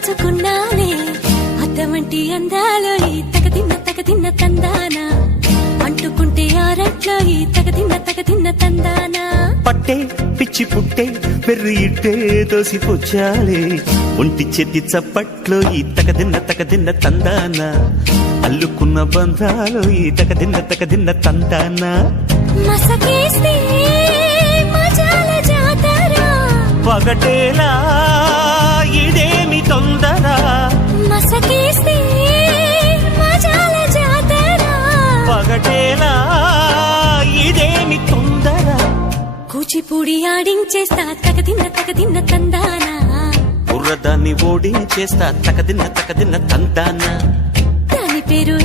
దాచుకున్నాలే అద్దమంటి అందాలో ఈ తగదిన్న తందానా అంటుకుంటే ఆరట్లో ఈ తగదిన్న తందానా పట్టే పిచ్చి పుట్టే పెర్రి ఇట్టే దోసిపుచ్చాలే ఒంటి చెట్టి చప్పట్లో ఈ తగదిన్న తందానా అల్లుకున్న బంధాలు ఈ తగదిన్న తందానా మసకేస్తే మజాల జాతర పగటేలా ఇదేమి తొందర మసకేస్తే మజాల జాతర పగటేలా ఇదేమి తొందర కూచిపూడి ఆడించేస్తా తగదిన్న తందానా బుర్రదాన్ని ఓడించేస్తా తగదిన్న తందానా దాని పేరు